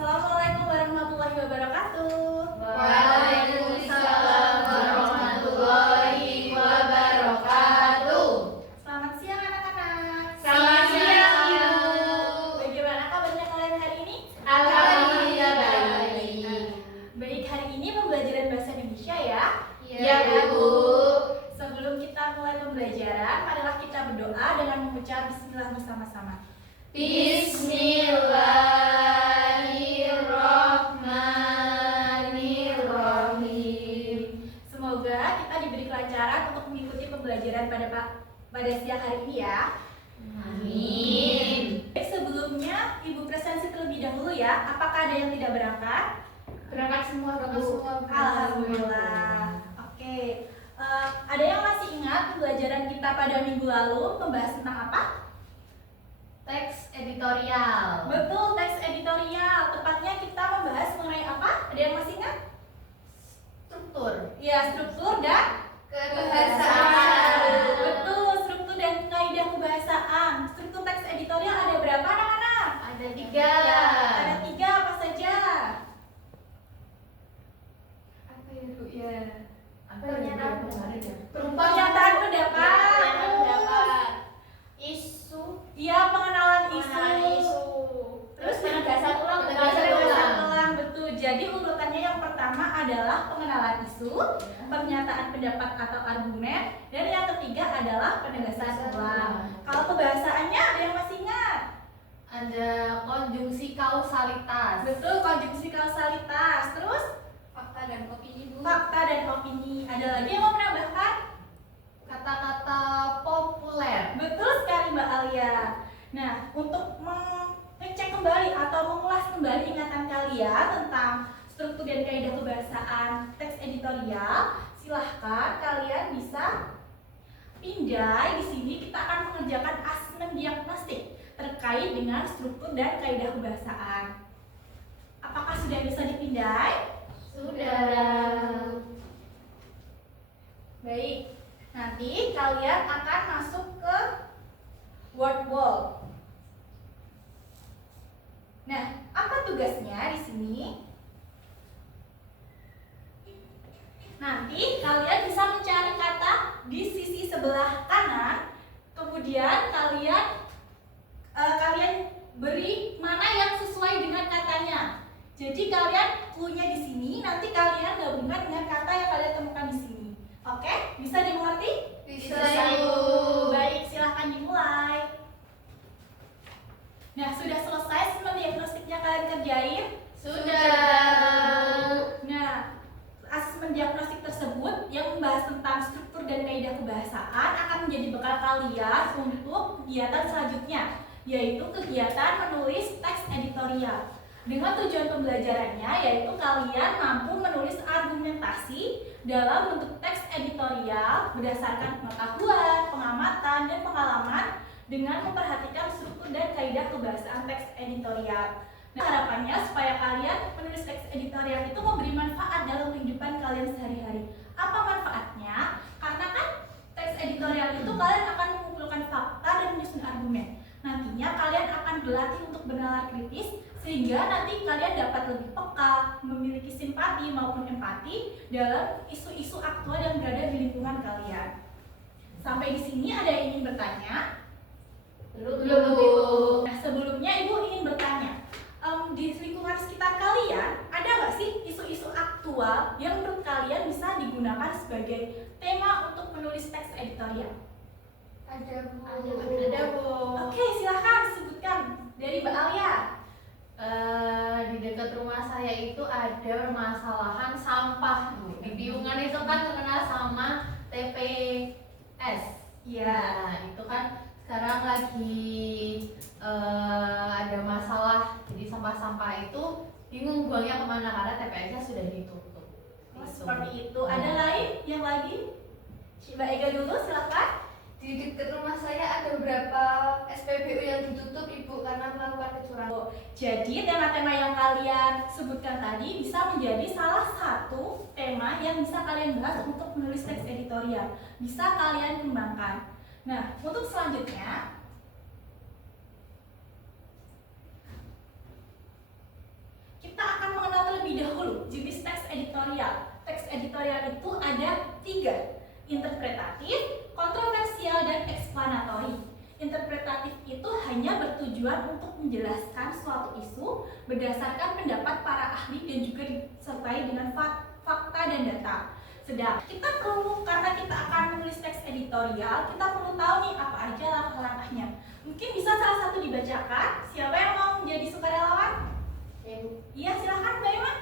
Assalamualaikum warahmatullahi wabarakatuh. Waalaikumsalam warahmatullahi wabarakatuh. Selamat siang anak-anak. Selamat siang, Ibu. Bagaimana kabarnya kalian hari ini? Alhamdulillah baik. Baik, hari ini pembelajaran bahasa Indonesia ya. Ya, Bu. Sebelum kita mulai pembelajaran, marilah kita berdoa dengan mengucap bismillah bersama-sama. Bismillahirrahmanirrahim. Semoga kita diberi kelancaran untuk mengikuti pembelajaran pada siang hari ini ya. Amin. Baik, sebelumnya Ibu presentasi terlebih dahulu ya. Apakah ada yang tidak berangkat? Berangkat semua, Bu. Alhamdulillah. Oke. Ada yang masih ingat pembelajaran kita pada minggu lalu membahas tentang apa? Teks editorial. Betul, teks editorial. Tepatnya kita membahas mengenai apa? Ada yang masih ingat? Struktur. Ya, struktur dan Kebahasaan. Betul, struktur dan kaidah kebahasaan. Struktur teks editorial ada berapa anak-anak? Ada 3. Ada 3, apa saja? Apa ya, Bu? Ya. Pernyataan Pernyataan pendapat. Isu. Iya, pengenalan isu. Terus penegasan ulang. penegasan ulang, betul. Jadi urutannya yang pertama adalah pengenalan isu, pernyataan pendapat atau argumen, dan yang ketiga adalah penegasan ulang. Kalau kebahasaannya ada yang masih ingat? Ada konjungsi kausalitas. Betul, konjungsi kausalitas. Terus Fakta dan opini, Bu. fakta dan opini. Ada lagi yang mau menambahkan? Kata-kata populer. Betul sekali Mbak Alia. Nah, untuk mengecek kembali atau mengulas kembali ingatan kalian tentang struktur dan kaidah kebahasaan teks editorial, silahkan kalian bisa pindai. Di sini kita akan mengerjakan asesmen diagnostik terkait dengan struktur dan kaidah kebahasaan. Apakah sudah bisa dipindai? Sudah. Baik. Nanti kalian akan masuk ke word wall. Nah, apa tugasnya di sini? Nanti kalian bisa mencari kata di sisi sebelah kanan. Kemudian kalian beri mana yang sesuai dengan katanya. Jadi kalian clue-nya di sini, nanti kalian gabungkan dengan kata yang kalian temukan di sini. Oke, bisa dimengerti? Bisa, Ibu. Baik, silahkan dimulai. Nah, sudah selesai semua diagnostiknya kalian kerjain? Sudah. Nah, asesmen diagnostik tersebut yang membahas tentang struktur dan kaidah kebahasaan akan menjadi bekal kalian untuk kegiatan selanjutnya, yaitu kegiatan menulis teks editorial. Dengan tujuan pembelajarannya yaitu kalian mampu menulis argumentasi dalam bentuk teks editorial berdasarkan pengetahuan, pengamatan, dan pengalaman dengan memperhatikan struktur dan kaidah kebahasaan teks editorial. Nah, harapannya supaya kalian menulis teks editorial itu memberi manfaat dalam kehidupan kalian sehari-hari. Apa manfaatnya? Karena kan teks editorial itu kalian akan mengumpulkan fakta dan menyusun argumen. Nantinya kalian akan berlatih untuk bernalar kritis sehingga nanti kalian dapat lebih peka, memiliki simpati maupun empati dalam isu-isu aktual yang berada di lingkungan kalian. Sampai di sini ada yang ingin bertanya? Belum, Bu. Nah, sebelumnya Ibu ingin bertanya, di lingkungan sekitar kalian ada nggak sih isu-isu aktual yang menurut kalian bisa digunakan sebagai tema untuk menulis teks editorial? Ada, Bu. Ada, Bu. Oke, silahkan sebutkan dari Mbak Alia. Di dekat rumah saya itu ada permasalahan sampah, Bu. Di Piungan itu kan terkenal sama TPS. Iya. Nah, itu kan sekarang lagi ada masalah. Jadi sampah-sampah itu bingung buangnya kemana karena TPS-nya sudah ditutup. Oh, seperti itu. Ada lain yang lagi? Mbak Ega dulu, silakan. Di dekat rumah saya ada beberapa SPBU yang ditutup, Ibu, karena melakukan kecurangan. Jadi tema-tema yang kalian sebutkan tadi bisa menjadi salah satu tema yang bisa kalian bahas untuk menulis teks editorial. Bisa kalian kembangkan. Nah, untuk selanjutnya terlebih dahulu jenis teks editorial. Teks editorial itu ada 3, interpretatif, kontroversial, dan eksplanatori. Interpretatif itu hanya bertujuan untuk menjelaskan suatu isu berdasarkan pendapat para ahli dan juga disertai dengan fakta dan data. Sedang kita perlu, karena kita akan menulis teks editorial, kita perlu tahu nih apa aja langkah-langkahnya. Mungkin bisa salah satu dibacakan. Siapa yang mau menjadi sukarelawan? Iya, silahkan Mbak Emma.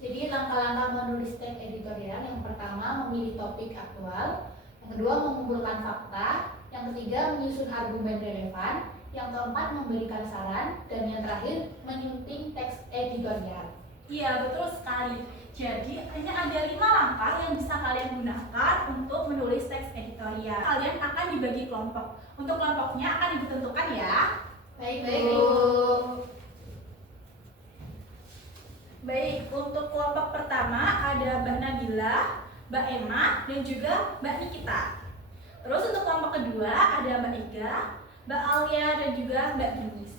Jadi langkah-langkah menulis teks editorial, yang pertama memilih topik aktual, yang kedua mengumpulkan fakta, yang ketiga menyusun argumen relevan, yang keempat memberikan saran, dan yang terakhir menyunting teks editorial. Iya, betul sekali. Jadi hanya ada 5 langkah yang bisa kalian gunakan untuk menulis teks editorial. Kalian akan dibagi kelompok. Untuk kelompoknya akan ditentukan ya. Baik, Baik, untuk kelompok pertama ada Mbak Nabila, Mbak Emma, dan juga Mbak Nikita. Terus untuk kelompok kedua ada Mbak Ega, Mbak Alia, dan juga Mbak Ginis.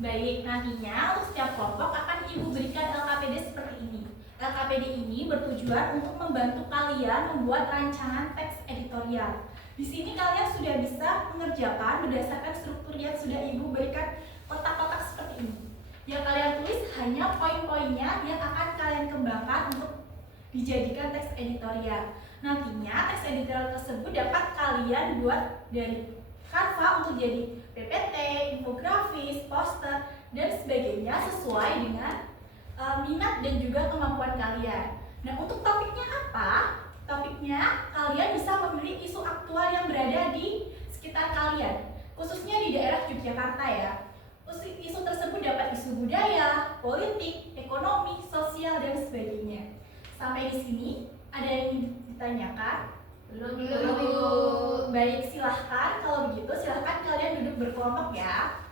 Baik, nantinya untuk setiap kelompok akan Ibu berikan LKPD seperti ini. LKPD ini bertujuan untuk membantu kalian membuat rancangan teks editorial. Di sini kalian sudah bisa mengerjakan berdasarkan struktur yang sudah Ibu berikan kotak-kotak seperti ini. Yang kalian tulis hanya poin-poinnya yang akan kalian kembangkan untuk dijadikan teks editorial. Nantinya teks editorial tersebut dapat kalian buat dari Canva untuk jadi PPT, infografis, poster, dan sebagainya sesuai dengan minat dan juga kemampuan kalian. Nah, untuk topiknya apa? Topiknya kalian bisa memilih isu aktual yang berada di sekitar kalian, khususnya di daerah Yogyakarta ya. Isu tersebut dapat isu budaya, politik, ekonomi, sosial, dan sebagainya. Sampai di sini ada yang ingin ditanyakan? Belum. Baik, silahkan. Kalau begitu silahkan kalian duduk berkelompok ya.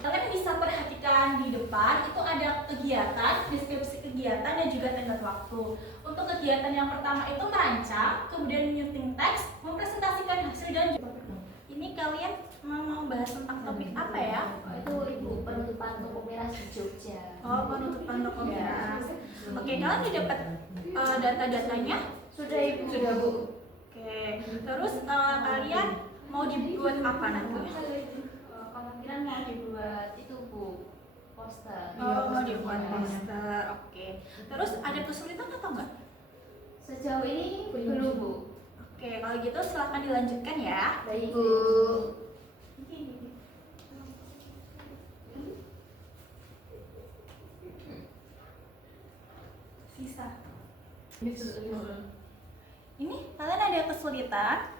Kalian bisa perhatikan di depan itu ada kegiatan, deskripsi kegiatan, dan juga tenggat waktu. Untuk kegiatan yang pertama itu merancang, kemudian menyunting teks, mempresentasikan hasil, dan ini kalian mau bahas tentang topik apa ya? Itu Ibu penutupan toko miras di Jogja. Oh, penutupan toko miras. Oke, kalian udah dapat data-datanya? Sudah Ibu. Sudah, Bu. Oke, terus kalian mau dibuat apa nanti? Kemungkinan mau dibuat itu Bu, poster. Oh, mau dibuat poster. Oke. Terus ada kesulitan atau enggak? Sejauh ini belum Bu. Oke, kalau gitu silahkan dilanjutkan ya. Baik Bu. Sisa. Ini kalian ada kesulitan?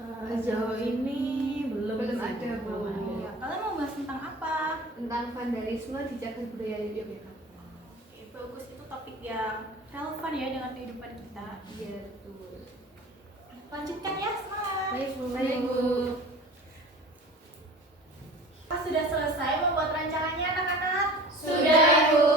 Sejauh ini belum ada Bu. Iya. Kalian mau bahas tentang apa? Tentang vandalisme di cagar budaya Yogyakarta. Oke, bagus, itu topik yang relevan ya dengan kehidupan kita. Iya betul. Lanjutkan ya, semangat. Baik Bu. Sudah selesai membuat rancangannya anak-anak? Sudah Ibu.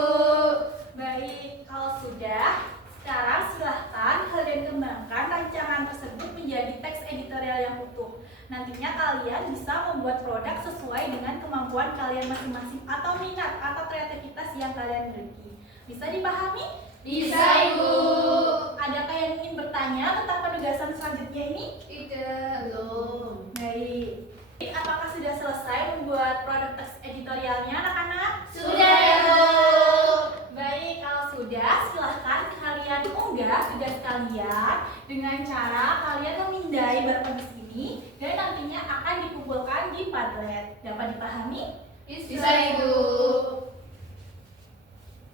Baik, kalau sudah, sekarang silahkan kalian kembangkan rancangan tersebut menjadi teks editorial yang utuh. Nantinya kalian bisa membuat produk sesuai dengan kemampuan kalian masing-masing atau minat atau kreativitas yang kalian miliki. Bisa dipahami? Bisa Ibu. Adakah yang ingin bertanya tentang penugasan selanjutnya ini? Tidak. Belum. Baik. Apakah sudah selesai membuat produk teks editorialnya anak-anak? Sudah Ibu. Baik, kalau sudah silahkan kalian unggah tugas kalian dengan cara kalian memindai berapa di sini dan nantinya akan dikumpulkan di Padlet. Dapat dipahami? Bisa Ibu.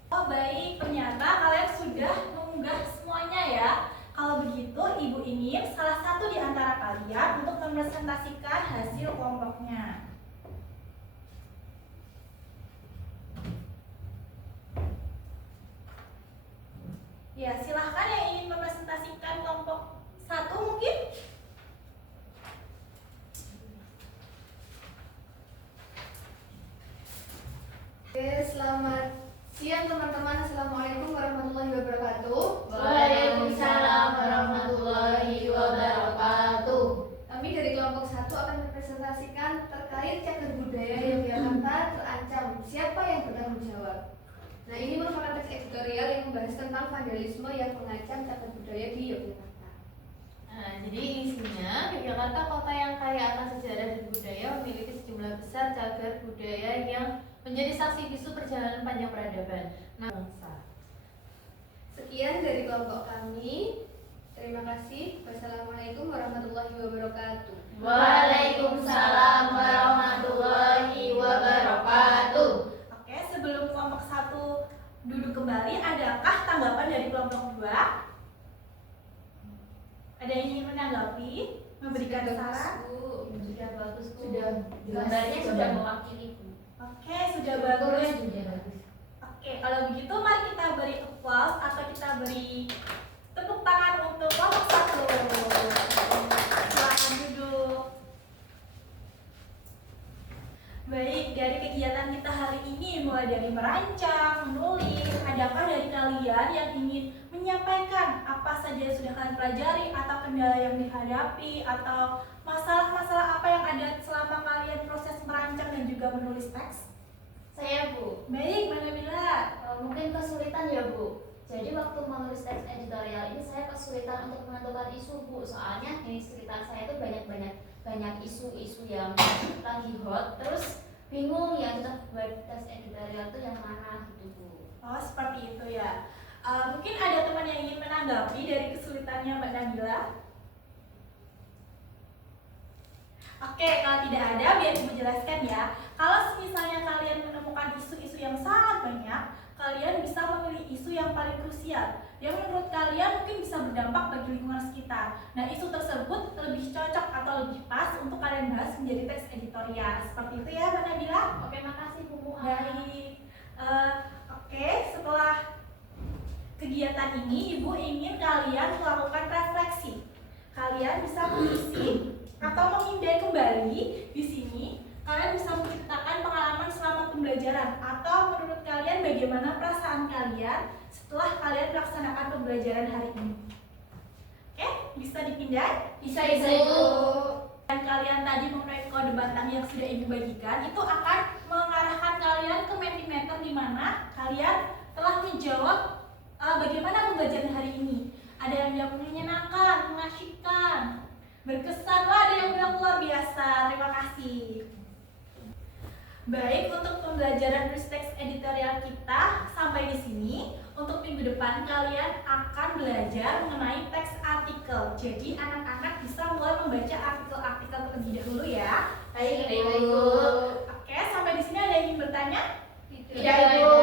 Oh baik, ternyata kalian sudah mengunggah semuanya ya. Kalau begitu, Ibu ingin salah satu di antara kalian untuk mempresentasikan hasil kelompoknya. Ya, silahkan yang ingin mempresentasikan kelompok satu mungkin. Oke, selamat siang teman-teman. Assalamualaikum warahmatullahi wabarakatuh. Waalaikumsalam warahmatullahi wabarakatuh. Kami dari kelompok 1 akan mempresentasikan terkait Nah, ini merupakan teks editorial yang membahas tentang vandalisme yang mengancam cagar budaya di Yogyakarta. Nah, jadi isinya Yogyakarta kota yang kaya akan sejarah dan budaya memiliki sejumlah besar cagar budaya yang menjadi saksi bisu perjalanan panjang peradaban bangsa. Sekian dari kelompok kami. Terima kasih. Wassalamualaikum warahmatullahi wabarakatuh. Waalaikumsalam warahmatullahi wabarakatuh. Oke, sebelum kelompok 1 duduk kembali, adakah tanggapan dari kelompok 2? Ada yang ingin menanggapi, memberikan saran? Sudah bagus Bu. Sudah Gambarnya jelas, sudah mewakili Bu. Oke, sudah Strukturnya bagus. sudah bagus. Oke, kalau begitu mari kita beri applause atau kita beri tepuk tangan untuk kelompok 1. Silakan duduk. Baik, dari kegiatan kita hari ini mulai dari merancang, menulis, adakah dari kalian yang ingin menyampaikan apa saja yang sudah kalian pelajari atau kendala yang dihadapi atau masalah-masalah apa yang ada selama kalian proses merancang dan juga menulis teks? Saya Bu. Baik, Mbak Nabila. Mungkin kesulitan ya Bu. Jadi waktu menulis teks editorial ini saya kesulitan untuk menentukan isu Bu. Soalnya di sekitar saya itu banyak isu-isu yang lagi hot. Terus bingung yang cocok buat teks editorial itu yang mana gitu Bu. Oh, seperti itu ya. Mungkin ada teman yang ingin menanggapi dari kesulitannya Mbak Nabila. Oke, kalau tidak ada, biar Ibu jelaskan ya. Kalau misalnya kalian menemukan isu-isu yang sangat banyak, kalian bisa memilih isu yang paling krusial, yang menurut kalian mungkin bisa berdampak bagi lingkungan sekitar. Nah, isu tersebut lebih cocok atau lebih pas untuk kalian bahas menjadi teks editorial. Seperti itu ya, Mbak Nabila? Oke, makasih Bu Muha. Baik. Oke, setelah kegiatan ini, Ibu ingin kalian melakukan refleksi. Kalian bisa mengisi atau memindai kembali di sini. Kalian bisa menceritakan pengalaman selama pembelajaran atau menurut kalian bagaimana perasaan kalian setelah kalian melaksanakan pembelajaran hari ini. Oke, bisa dipindai? Bisa Ibu. Dan kalian tadi mengenai kode batang yang sudah Ibu bagikan itu akan mengarahkan kalian ke Mentimeter di mana kalian telah menjawab bagaimana pembelajaran hari ini. Ada yang jawab menyenangkan, mengasyikkan, berkesan, wah ada yang bilang luar biasa. Terima kasih. Baik, untuk pembelajaran nulis teks editorial kita sampai di sini. Untuk minggu depan kalian akan belajar mengenai teks artikel. Jadi anak-anak bisa mulai membaca artikel-artikel terlebih dahulu ya. Baik, Ibu. Oke, sampai di sini ada yang ingin bertanya? Tidak, Ibu.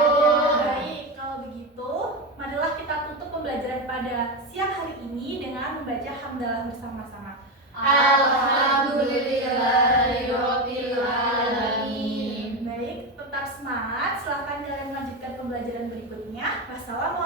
Baik, kalau begitu, marilah kita tutup pembelajaran pada siang hari ini dengan membaca hamdalah bersama-sama. Alhamdulillahirabbil alamin. Baik, tetap semangat. Silahkan kalian melanjutkan pembelajaran berikutnya. Wassalamualaikum